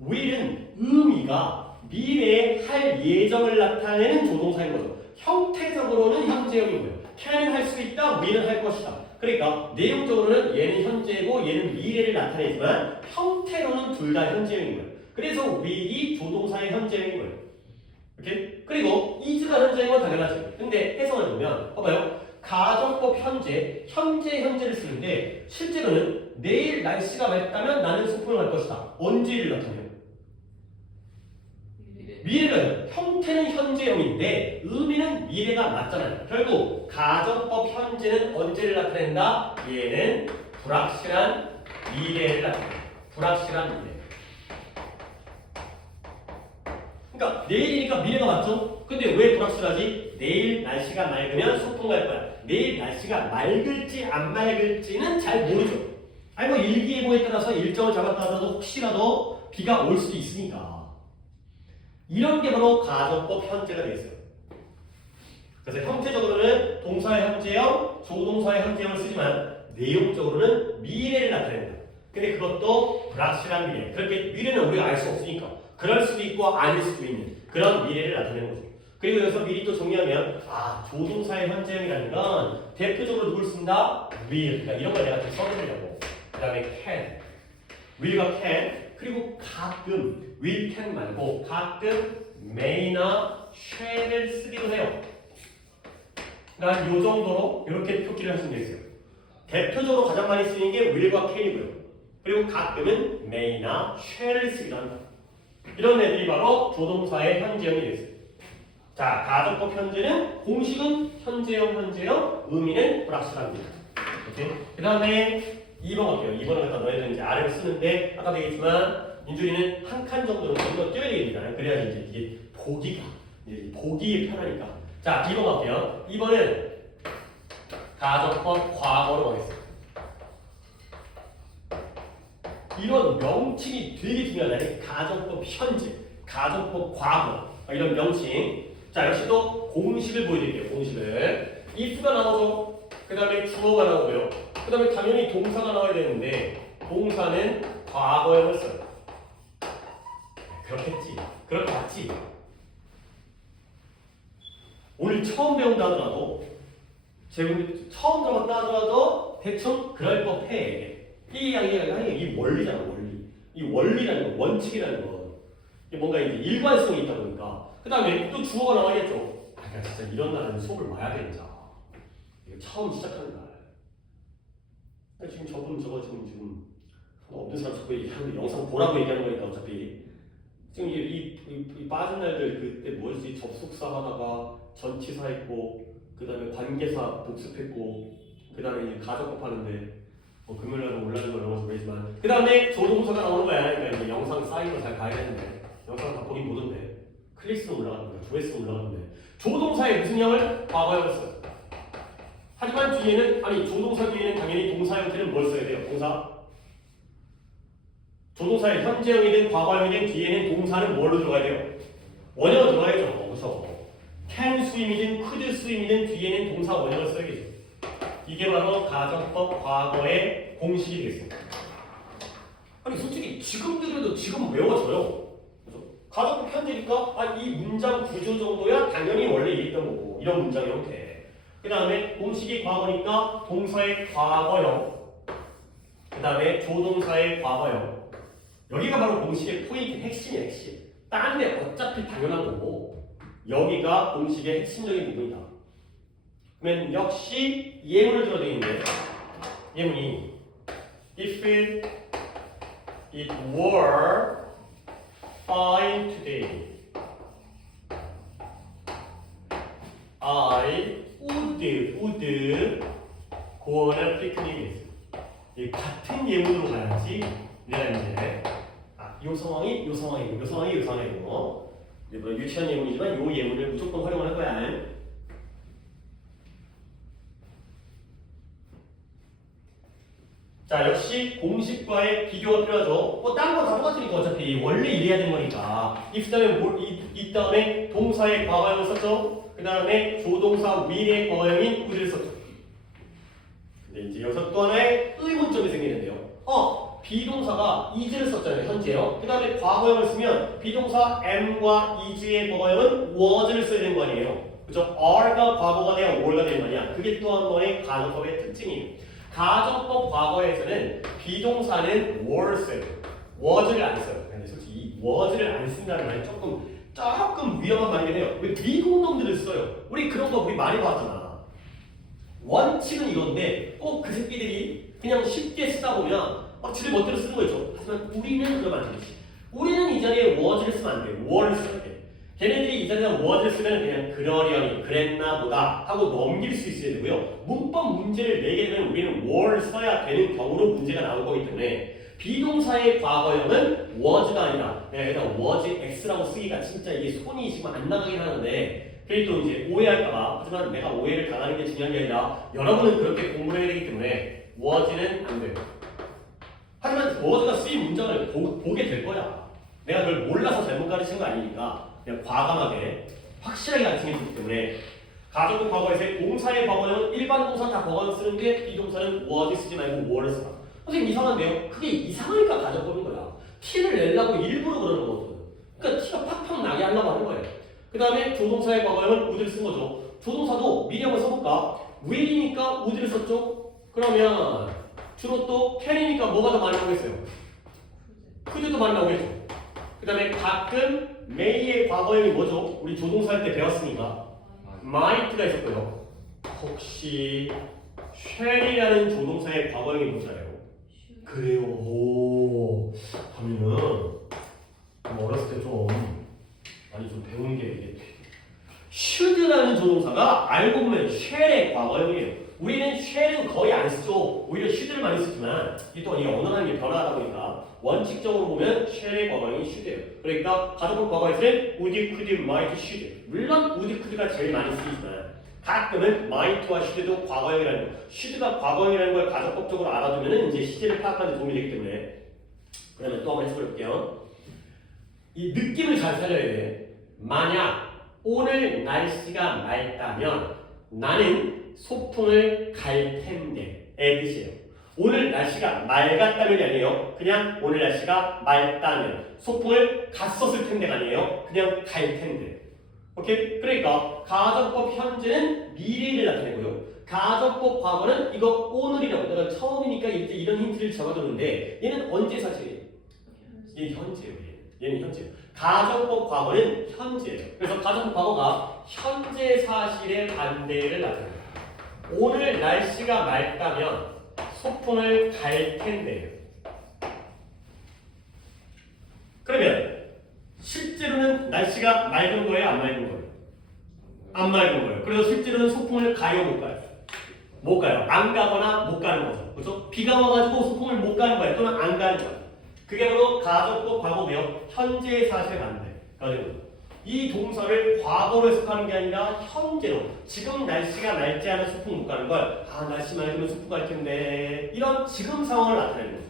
will은 의미가 미래에 할 예정을 나타내는 조동사인 거죠. 형태적으로는 현재형인 거예요. can은 할 수 있다, will은 할 것이다. 그러니까 내용적으로는 얘는 현재고 얘는 미래를 나타내지만 형태로는 둘 다 현재형인 거예요. 그래서 will이 조동사의 현재형인 거예요. 이렇게? 그리고 is가 현재인 건 당연하죠. 근데 해석을 보면 봐봐요. 가정법 현재를 쓰는데 실제로는 내일 날씨가 맑다면 나는 소풍을 갈 것이다. 언제를 나타내요? 미래는 형태는 현재형인데 의미는 미래가 맞잖아요. 결국 가정법 현재는 언제를 나타낸다? 얘는 불확실한 미래를 나타낸다. 불확실한 미래. 그러니까 내일이니까 미래가 맞죠? 근데 왜 불확실하지? 내일 날씨가 맑으면 소풍 갈 거야. 내일 날씨가 맑을지 안 맑을지는 잘 모르죠. 아니 뭐 일기예보에 따라서 일정을 잡았다 하더라도 혹시라도 비가 올 수도 있으니까. 이런 게 바로 가정법 현재가 되겠어요. 그래서 형태적으로는 동사의 현재형, 조동사의 현재형을 쓰지만 내용적으로는 미래를 나타낸다. 근데 그것도 불확실한 미래. 그렇게 미래는 우리가 알 수 없으니까. 그럴 수도 있고 아닐 수도 있는 그런 미래를 나타내는 거죠. 그리고 여기서 미리 또 정리하면 조동사의 현재형이라는 건 대표적으로 누굴 쓴다? will. 그러니까 이런 걸 내가 좀 써드리려고. 그 다음에 can. will과 can. 그리고 가끔 will, can 말고 가끔 may나 shall을 쓰기도 해요. 그러니까 이 정도로 이렇게 표기를 하시면 되겠어요. 대표적으로 가장 많이 쓰이는 게 will과 can이고요. 그리고 가끔은 may나 shall을 쓰기도 한다. 이런 애들이 바로 조동사의 현재형이 되겠어요. 자, 가정법 현재는 공식은 현재형, 의미는 불확실합니다. 오케이? 그 다음에 2번 갈게요. 2번을 갖다 너희들 이제 아래로 쓰는데 아까도 얘기했지만 민준이는 한 칸 정도는 건너 뛰어야 되겠다. 그래야지 이제 이게 보기 편하니까. 자, 2번 갈게요. 2번은 가정법 과거로 가겠습니다. 이런 명칭이 되게 중요하다. 가정법 현재, 가정법 과거 이런 명칭. 자, 역시 또 공식을 보여드릴게요. 공식을. if가 나오죠. 그 다음에 주어가 나오고요. 그 다음에 당연히 동사가 나와야 되는데 동사는 과거형을 써요. 그렇겠지. 그럴 것 같지. 오늘 처음 배운다 하더라도 처음 들어봤다 하더라도 대충 그럴 법해. 이 원리잖아. 원리. 이 원리라는 거, 원칙이라는 거. 이게 뭔가 이제 일관성이 있다 보니까. 그 다음에 또 주어가 나와야겠죠. 아, 진짜 이런 날은 수업을 봐야 되겠다. 이거 처음 시작하는 날. 지금 저거 지금 없는 사람 자꾸 얘기하는데 영상 보라고 얘기하는 거니까 어차피 지금 이 빠진 날들 그때 뭐였지? 접속사 하다가 전치사 했고 그 다음에 관계사 복습했고 그 다음에 이제 가정법 하는데 금요일 날 올라가는 걸 넘어서 그러지만 그 다음에 조동사가 나오는 거야. 그러니까 이제 영상 쌓인 거 잘 봐야겠는데 영상 다 보긴 보던데 클릭수는 올라가는 거야. 조회수는 올라가는데 조동사의 무슨 형을? 과거형을 써요. 하지만 뒤에는 조동사 뒤에는 당연히 동사 형태는 뭘 써야 돼요? 동사. 조동사의 현재형이든 과거형이든 뒤에는 동사는 뭘로 들어가야 돼요? 원형으로 들어가야죠. 그래서 can 스윙이든 could 스윙이든 뒤에는 동사 원형을 써야겠죠. 이게 바로 가정법 과거의 공식이 되겠습니다. 솔직히 지금 들어도 지금 외워져요. 그죠? 가정법 현재니까 이 문장 구조 정도야 당연히 원래 얘기했던 거고 이런 문장 형태. 그 다음에 공식이 과거니까 동사의 과거형. 그 다음에 조동사의 과거형. 여기가 바로 공식의 포인트, 핵심이야, 핵심. 다른 데 어차피 당연한 거고 여기가 공식의 핵심적인 부분이다. 그러면 역시 예문을 들어야 되는데 예문이 If it were fine today I would go on a picnic. 같은 예문으로 가야지 내가 이제 요 상황이고 유치한 예문이지만 요 예문을 무조건 활용을 할 거야. 자, 역시 공식과의 비교가 필요하죠. 다른 거 다 똑같으니까 어차피 원래 이래야 되는 거니까. if 다음에 이 다음에 동사의 과거형을 썼죠. 그 다음에 조동사 will의 과거형인 would를 썼죠. 근데 이제 여기서 또 하나의 의문점이 생기는데요. 비동사가 is를 썼잖아요. 현재요. 그 다음에 과거형을 쓰면 비동사 am과 is의 과거형은 was를 써야 되는 거 아니에요. 그죠? are가 과거가 돼야 were가 되는 거 아니야. 그게 또 한 번의 가정법의 특징이에요. 가정법 과거에서는 비동사는 were 써요. was를 안 써요. 근데 솔직히 이 was를 안 쓴다는 말이 조금 위험한 말이긴 해요. 왜 미국 놈들을 써요? 우리 그런 거 많이 봤잖아. 원칙은 이건데 꼭 그 새끼들이 그냥 쉽게 쓰다 보면 지들 멋대로 쓰는 거죠. 하지만 우리는 그러면 안 되지. 우리는 이 자리에 was를 쓰면 안 돼. were를 써야 돼. 걔네들이 이 자리에 was를 쓰면 그냥 그러려니 그랬나 보다 하고 넘길 수 있어야 되고요. 문법 문제를 내게 되면 우리는 were를 써야 되는 경우로 문제가 나올 거기 때문에 비동사의 과거형은 was가 아니라 내가 여기다 was x라고 쓰기가 진짜 이게 손이 지금 안 나가긴 하는데 그게 또 이제 오해할까봐. 하지만 내가 오해를 당하는 게 중요한 게 아니라 여러분은 그렇게 공부를 해야 되기 때문에 was는 안 돼요. 하지만 was가 쓰인 문장을 보게 될 거야. 내가 그걸 몰라서 잘못 가르치는 거 아니니까 그냥 과감하게 확실하게 가르치는 거기 때문에 가정법 과거에서의 동사의 과거형은 일반 동사 다 과거형 쓰는데 비동사는 was 쓰지 말고 were를 써라. 선생님 이상한데요? 그게 이상하니까 가정법인 거야. 티를 내려고 일부러 그러는 거거든. 그러니까 티가 팍팍 나게 하려고 하는 거예요. 그 다음에 조동사의 과거형은 would를 쓴 거죠. 조동사도 미리한번 써볼까? will이니까 would를 썼죠? 그러면 주로 또 can이니까 뭐가 더 많이 나오겠어요? could도 많이 나오겠죠. 그 다음에 가끔 may의 과거형이 뭐죠? 우리 조동사 할 때 배웠으니까 might가 있었고요. 혹시 shall이라는 조동사의 과거형이 뭔지 알아요? 그래요. 오. 하면은 어렸을 때 좀 많이 좀 배운 게 이게 should라는 조동사가 알고 보면 shall의 과거형이에요. 우리는 shall은 거의 안 쓰죠. 오히려 should를 많이 쓰지만 이게 또 언어라는 게 변화하다 보니까 원칙적으로 보면 shall의 과거형이 should예요. 그러니까 가정법 과거에서는 would, could, might, should. 물론 would, could가 제일 많이 쓰이지만 가끔은 might와 should도 과거형이라는 거. should가 과거형이라는 걸 가정법적으로 알아두면 이제 시제를 파악하는 데 도움이 되기 때문에 그러면 또 한번 해석해 볼게요. 이 느낌을 잘 살려야 돼. 만약 오늘 날씨가 맑다면 나는 소풍을 갈 텐데 의 뜻이에요. 오늘 날씨가 맑았다면이 아니에요. 그냥 오늘 날씨가 맑다면 소풍을 갔었을 텐데가 아니에요. 그냥 갈 텐데. 오케이? 그러니까 가정법 현재는 미래를 나타내고요. 가정법 과거는 이거 오늘이라고 내가 처음이니까 이제 이런 힌트를 적어줬는데 얘는 언제 사실이에요? 얘는 현재예요. 얘는 현재예요. 가정법 과거는 현재예요. 그래서 가정법 과거가 현재 사실의 반대를 나타내요. 오늘 날씨가 맑다면 소풍을 갈 텐데요. 그러면 실제로는 날씨가 맑은 거예요? 안 맑은 거예요? 안 맑은 거예요. 그래서 실제로는 소풍을 가요? 못 가요? 못 가요. 안 가거나 못 가는 거죠. 그렇죠? 비가 와가지고 소풍을 못 가는 거예요. 또는 안 가는 거예요. 그게 바로 가정법 과거고요. 현재의 사실의 반대. 이 동사를 과거로 해석하는 게 아니라 현재로 지금 날씨가 맑지 않은 소풍 못 가는 걸 날씨 맑으면 소풍 갈 텐데 이런 지금 상황을 나타내는 거죠.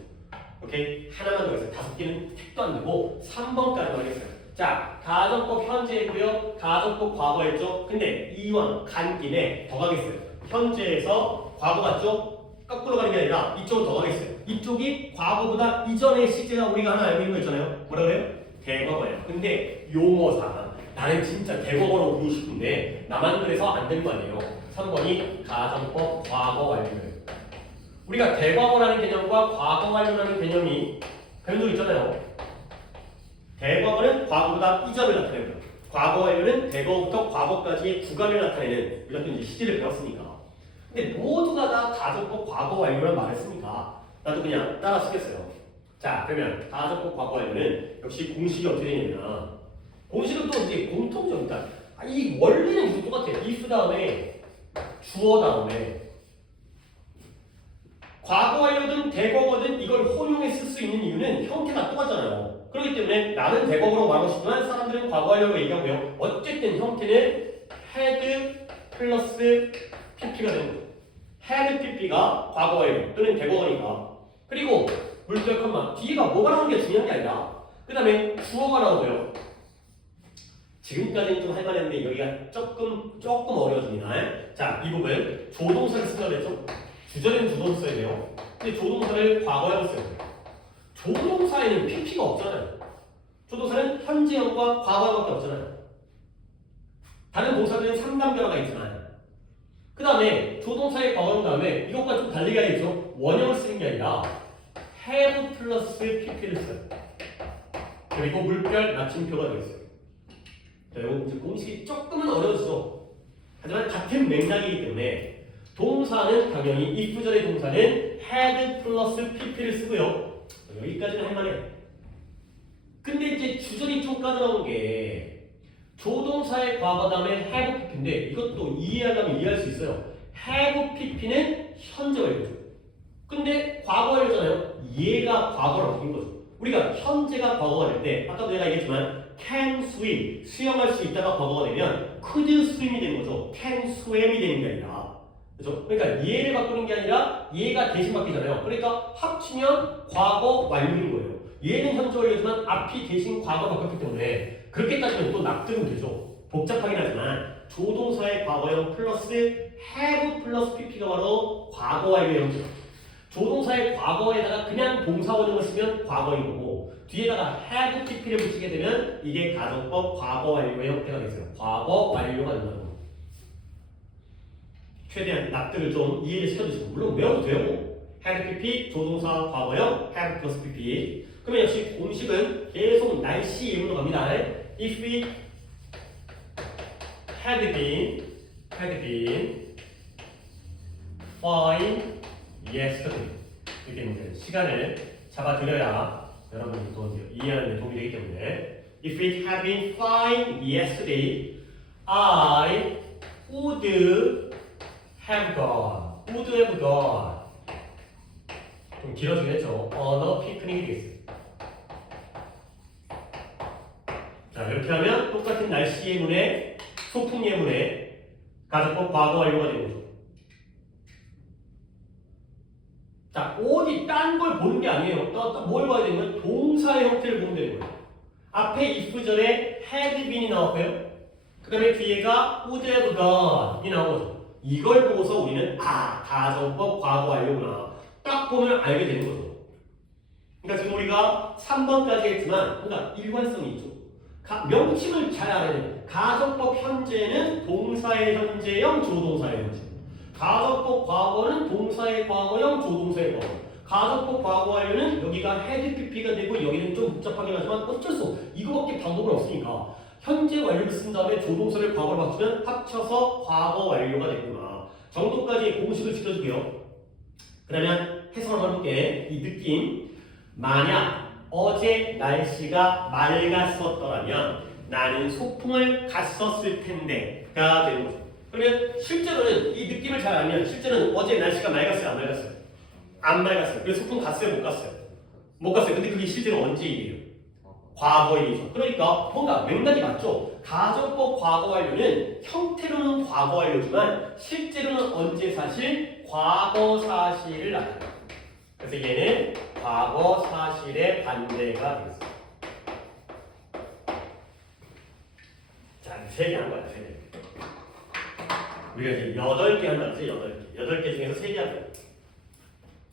오케이? 하나만 더 있어요. 5개는 택도 안 되고 3번까지 하겠어요. 자, 가정법 현재고요. 가정법 과거였죠. 근데 이왕 간 김에 더 가겠어요. 현재에서 과거 같죠? 거꾸로 가는 게 아니라 이쪽으로 더 가겠어요. 이쪽이 과거보다 이전의 시제가 우리가 하나 알고 있는 거 있잖아요. 뭐라 그래요? 대과거예요. 근데 용어상 나는 진짜 대과거로 부르고 싶은데 나만 그래서 안 되는 거 아니에요. 3번이 가정법 과거 완료예요. 우리가 대과거라는 개념과 과거 완료라는 개념이 배운 적 있잖아요. 대과거는 과거보다 이전을 나타내는 거예요. 과거 완료는 대과거부터 과거까지의 구간을 나타내는 우리가 또 이제 시제를 배웠으니까. 근데 모두가 다 가정법 과거 완료란 말을 쓰니까 나도 그냥 따라 쓰겠어요. 자, 그러면 가정법 과거 완료는 역시 공식이 어떻게 되냐면 공식은 또 이제 공통점이다. 이 원리는 계속 똑같아요. if 다음에 주어 다음에 과거 완료든 대과거든 이걸 혼용해 쓸 수 있는 이유는 형태가 똑같잖아요. 그렇기 때문에 나는 대과거로 말하고 싶지만 사람들은 과거 완료로 얘기하고요. 어쨌든 형태는 had 플러스 pp가 되는 거예요. had pp가 과거 완료 또는 대과거니까. 그리고 물결 컴마 뒤가 뭐가 나오는 게 중요한 게 아니라 그 다음에 주어가 나오고요. 지금까지는 좀 할만했는데 여기가 조금 어려워집니다. 자, 이 부분 조동사를 쓴다고 했죠? 주절에는 조동사 써야 돼요. 근데 조동사를 과거형으로 써야 돼요. 조동사에는 pp가 없잖아요. 조동사는 현재형과 과거형밖에 없잖아요. 다른 동사들은 상당 변화가 있지만 그 다음에 조동사의 과거형 다음에 이것과 좀 달리 가야겠죠? 원형을 쓰는 게 아니라 have 플러스 pp를 써요. 그리고 물결 나침표가 되겠어요. 자, 이거 이제 공식이 조금은 어려웠어. 하지만 같은 맥락이기 때문에 동사는 당연히 if절의 동사는 had 플러스 pp를 쓰고요. 여기까지는 할만해. 근데 이제 주절이 좀 까다로운 게 조동사의 과거 다음에 have pp인데 이것도 이해하려면 이해할 수 있어요. have pp는 현재 완료죠. 근데 과거 완료잖아요. 얘가 과거로 바뀐 거죠. 우리가 현재가 과거가 될 때 아까도 내가 얘기했지만 can swim 수영할 수 있다가 과거가 되면 could swim이 되는 거죠. can swim이 되는 게 아니라 그렇죠? 그러니까 얘를 바꾸는 게 아니라 얘가 대신 바뀌잖아요. 그러니까 합치면 과거 완료인 거예요. 얘는 현재 완료지만 앞이 대신 과거로 바뀌었기 때문에 그렇게 따지면 또 납득은 되죠. 복잡하긴 하지만 조동사의 과거형 플러스 have 플러스 pp가 바로 과거 완료형이죠. 조동사의 과거에다가 그냥 동사 원형을 쓰면 과거인 거고 뒤에다가 have pp를 붙이게 되면 이게 가정법 과거 완료의 형태가 되겠어요. 과거 완료가 된다는 거. 최대한 납득을 좀 이해를 시켜주시고 물론 외워도 돼요. have pp 조동사 과거형 have 플러스 pp. 그러면 역시 공식은 계속 날씨 이름으로 갑니다. If we had been fine yesterday. 이렇게 이제 시간을 잡아드려야 여러분이 또 이해하는 데 도움이 되기 때문에 If it had been fine yesterday, I would have gone. would have gone. 좀 길어지긴 했죠. on a picnic 되겠어요. 자, 이렇게 하면 똑같은 날씨 예문에 소풍 예문에 가정법 과거 완료가 되는 거죠. 자, 어디 딴 걸 보는 게 아니에요. 뭘 봐야 되는 거예요? 동사의 형태를 보면 되는 거예요. 앞에 if 전에 had been이 나왔고요. 그 다음에 뒤에가 would have gone이 나오죠. 이걸 보고서 우리는 가정법 과거 완료구나. 딱 보면 알게 되는 거죠. 그러니까 지금 우리가 3번까지 했지만 뭔가 일관성이 있죠. 명칭을 잘 알아야 돼요. 가정법 현재는 동사의 현재형, 조동사의 현재. 가정법 과거는 동사의 과거형, 조동사의 과거. 가정법 과거 완료는 여기가 had pp가 되고 여기는 좀 복잡하긴 하지만 어쩔 수 없어. 이거밖에 방법은 없으니까 현재 완료를 쓴 다음에 조동사를 과거로 바꾸면 합쳐서 과거 완료가 됐구나. 정도까지 공식을 지켜주고요. 그러면 해석을 한번 해볼게. 이 느낌. 만약 어제 날씨가 맑았었더라면 나는 소풍을 갔었을 텐데가 되는 거죠. 그러면 실제로는 이 느낌을 잘 알면 실제로는 어제 날씨가 맑았어요, 안 맑았어요? 안 맑았어요. 그래서 소풍 갔어요, 못 갔어요? 못 갔어요. 근데 그게 실제로 언제 일이에요? 과거 일이죠. 그러니까 뭔가 맥락이 맞죠? 가정법 과거 완료는 형태로는 과거 완료지만 실제로는 언제 사실? 과거 사실을 나타내요. 그래서 얘는 과거 사실의 반대가 되겠습니다. 자, 3개 한 거야, 3개. 우리가 이제 8개 한다고 했어요, 8개. 8개 중에서 3개 한 거야.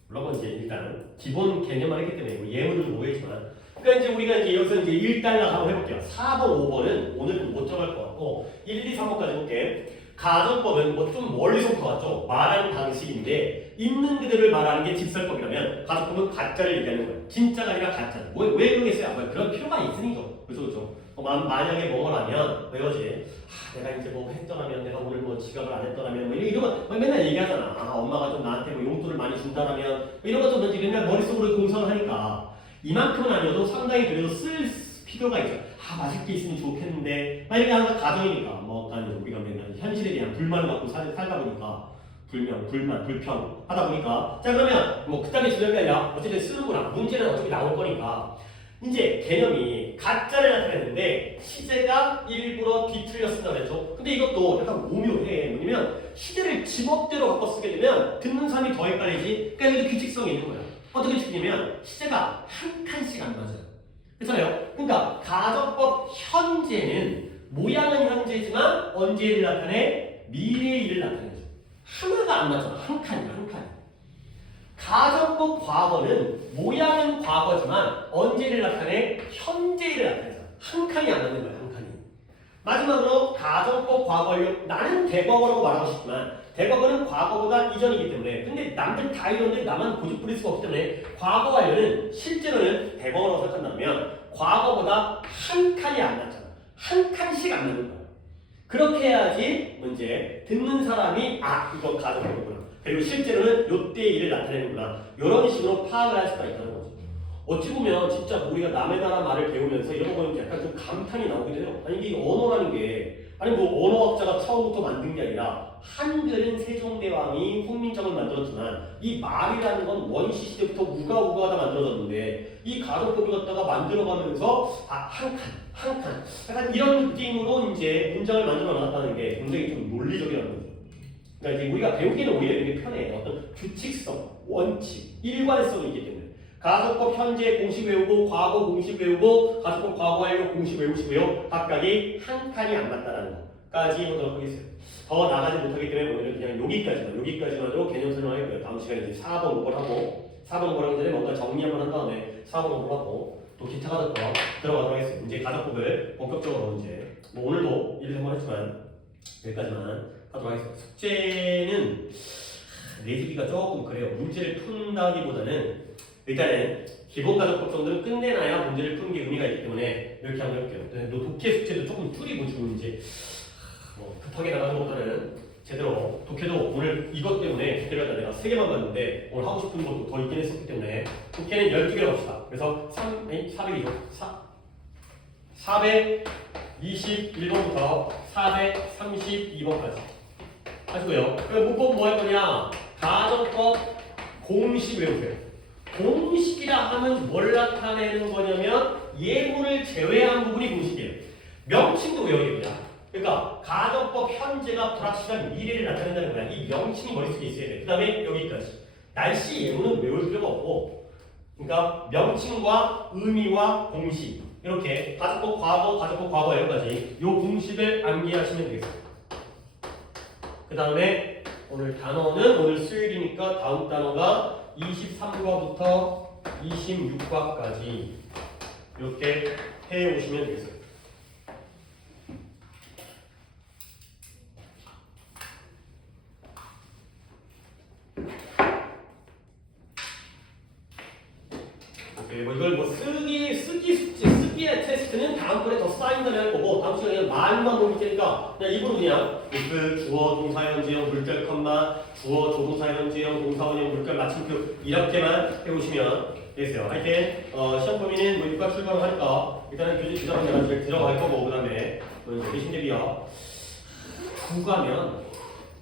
물론 이제 일단 기본 개념만 했기 때문에 뭐 예문은 모르겠지만 그러니까 이제 우리가 이제 여기서 이제 1단락 한번 해볼게요. 4번, 5번은 오늘은 못 들어갈 것 같고 1, 2, 3번까지 볼게. 가정법은 뭐 좀 멀리서부터 왔죠. 말하는 방식인데 있는 그대로를 말하는 게 직설법이라면 가정법은 가짜를 얘기하는 거예요. 진짜가 아니라 가짜. 왜 그러겠어요? 그런 필요가 있으니까. 그렇죠. 만약에 뭐라면 왜거지? 내가 이제 뭐 했더라면 내가 오늘 뭐 지각을 안 했더라면 뭐 이런 거 맨날 얘기하잖아. 엄마가 좀 나한테 뭐 용돈을 많이 준다라면 이런 거 좀 맨날 머릿속으로 공상을 하니까 이만큼은 아니어도 상당히 그래도 쓸 필요가 있죠. 맛있게 있으면 좋겠는데 이렇게 하는 가정이니까 뭐 아니 우리가 맨날 현실에 대한 불만을 갖고 살다 보니까 불평 하다 보니까 자 그러면 뭐 그딴 게 중요한 게 아니라 어쨌든 쓰는구나. 문제는 어차피 나올 거니까 이제 개념이 가짜를 나타내는데 시제가 일부러 뒤틀려 쓴다고 했죠. 근데 이것도 약간 오묘해. 뭐냐면 시제를 지멋대로 바꿔 쓰게 되면 듣는 사람이 더 헷갈리지. 그러니까 여기도 규칙성이 있는 거야. 어떻게 규칙이냐면 시제가 한 칸씩 안 맞아요. 그렇잖아요. 그러니까 가정법 현재는 모양은 현재지만 언제를 나타내? 미래의 일을 나타내죠. 하나가 안 맞잖아. 한 칸이야, 한 칸. 가정법 과거는 모양은 과거지만 언제를 나타내? 현재를 나타내잖아. 한 칸이 안 맞는 거야, 한 칸이. 마지막으로 가정법 과거 완료. 나는 대과거라고 말하고 싶지만 대과거는 과거보다 이전이기 때문에 근데 남들 다 이런데 나만 고집 부릴 수가 없기 때문에 과거 완료는 실제로는 대과거라고 설정한다면 과거보다 한 칸이 안 맞잖아. 한 칸씩 안 맞는 거야. 그렇게 해야지 문제 듣는 사람이 이건 가정법이구나. 그리고 실제로는 요때의 일을 나타내는구나. 이런 식으로 파악을 할 수가 있다는 거죠. 어찌 보면 진짜 우리가 남의 나라 말을 배우면서 이런 거 보면 약간 좀 감탄이 나오기도 해요. 아니 이게 언어라는 게 아니 뭐 언어학자가 처음부터 만든 게 아니라 한글은 세종대왕이 훈민정음을 만들었지만 이 말이라는 건 원시 시대부터 우가우가하다 만들어졌는데 이 가정법을 갖다가 만들어가면서 한 칸 약간 이런 느낌으로 이제 문장을 만들어 나갔다는 게 굉장히 좀 논리적이라는 거죠. 그러니까 이제 우리가 배우기는 오히려 이게 편해. 어떤 규칙성, 원칙, 일관성이 있기 때문에 가정법 현재 공식 외우고 과거 공식 외우고 가정법 과거 완료 공식 외우시고요. 각각이 한 칸이 안 맞다라는 거까지 보도록 하겠습니다. 더 나가지 못하기 때문에 오늘은 그냥 여기까지만으로 개념 설명하고요. 다음 시간에 이제 4번 5번 하고 4번 5번 하기 전에 뭔가 정리 한번 한 다음에 4번 5번 하고 또 기타가 듣고 들어가도록 하겠습니다. 이제 가정법을 본격적으로 이제 뭐 오늘도 1, 2번 했지만 여기까지만 하도록 하겠습니다. 숙제는 내주기가 조금 그래요. 문제를 푼다기보다는 일단은 기본 가정법 정도는 끝내놔야 문제를 푸는 게 의미가 있기 때문에 이렇게 한번 해볼게요. 네, 너 독해 숙제도 조금 줄이고 지금 이제 뭐 급하게 나가는 것보다는 제대로 독해도 오늘 이것 때문에 독해를 내가 3개만 봤는데 오늘 하고 싶은 것도 더 있긴 했었기 때문에 독해는 12개로 합시다. 그래서 402조 421번부터 432번까지 하시고요. 그럼 문법 뭐 할 거냐? 가정법 공식 외우세요. 공식이라 하면 뭘 나타내는 거냐면 예문을 제외한 부분이 공식이에요. 명칭도 외워야 됩니다. 그러니까 가정법 현재가 불확실한 미래를 나타낸다는 거야. 이 명칭이 머릿속에 있어야 돼. 그 다음에 여기까지. 날씨 예문은 외울 필요가 없고, 그러니까 명칭과 의미와 공식 이렇게 가정법 과거, 가정법 과거 여기까지 이 공식을 암기하시면 되겠습니다. 그 다음에 오늘 단어는 오늘 수요일이니까 다음 단어가 23과부터 26과까지 이렇게 해오시면 되겠어요. 뭐 이걸 뭐 쓰기 숙제, 쓰기의 테스트는 다음번에 더 쌓인다는 할 거고 다음 시간에 그냥 말만 보면 되니까 그냥 입으로 그냥 그 주어, 동사, 현재형, 물결, 컴마, 주어, 조동사, 현재형, 동사원형, 물결, 마침표 이렇게만 해보시면 되겠어요. 하여튼 시험 범위는 뭐 육과 출발을 하니까 일단은 교재 주장은 내가 이제 들어갈 거고 그 다음에 대신 대비요. 구가면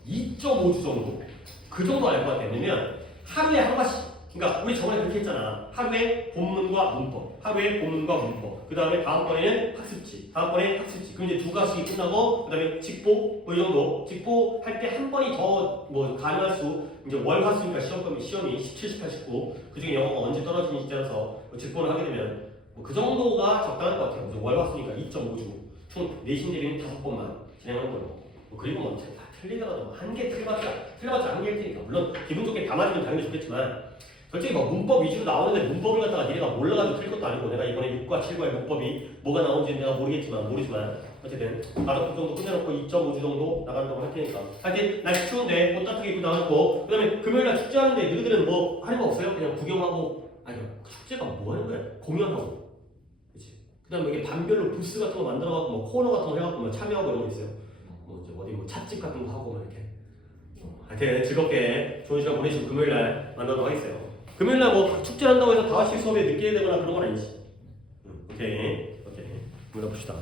2.5주 정도 그 정도 알 것 같아요. 왜냐면 하루에 한 과씩 그러니까 우리 저번에 그렇게 했잖아. 하루에 본문과 문법, 하루에 본문과 문법. 그 다음에 다음번에는 학습지, 다음번에 학습지. 그럼 이제 2과씩이 끝나고 그 다음에 직보 뭐 이 정도. 직보 할 때 한 번이 더 뭐 가능할 수 이제 월화수니까 시험이 17, 18, 19. 그중에 영어가 언제 떨어지는지 따라서 직보를 하게 되면 뭐 그 정도가 적당할 것 같아요. 월화수니까 2.5주. 총 내신 대비는 5번만 진행하는 걸로. 그리고 뭐 다 틀리더라도 한 개 틀려봤자 한 개일 테니까 물론 기분 좋게 다 맞으면 당연히 좋겠지만. 솔직히 뭐 문법 위주로 나오는데 문법을 갖다가 니네가 몰라가지고 틀릴 것도 아니고 내가 이번에 6과 7과의 문법이 뭐가 나오는지 내가 모르지만 어쨌든 5분 정도 끝내놓고 2.5주 정도 나간다고 할 테니까 하여튼 날씨 추운데 옷 따뜻하게 입고 나갔고 그 다음에 금요일날 축제하는데 너희들은 뭐 하는 거 없어요? 그냥 구경하고 아니 축제가 뭐 하는 거야? 공연하고 그치? 그 다음에 이게 반별로 부스 같은 거 만들어갖고 뭐 코너 같은 거 해갖고 뭐 참여하고 이런 거 있어요 뭐 이제 어디 뭐 찻집 같은 거 하고 막 이렇게 하여튼 즐겁게 좋은 시간 보내시고 금요일날 만나도록 하겠어요. 금요일날 뭐 축제한다고 해서 5시 수업에 늦게 되거나 그런 건 아니지. 오케이. 문화 봅시다.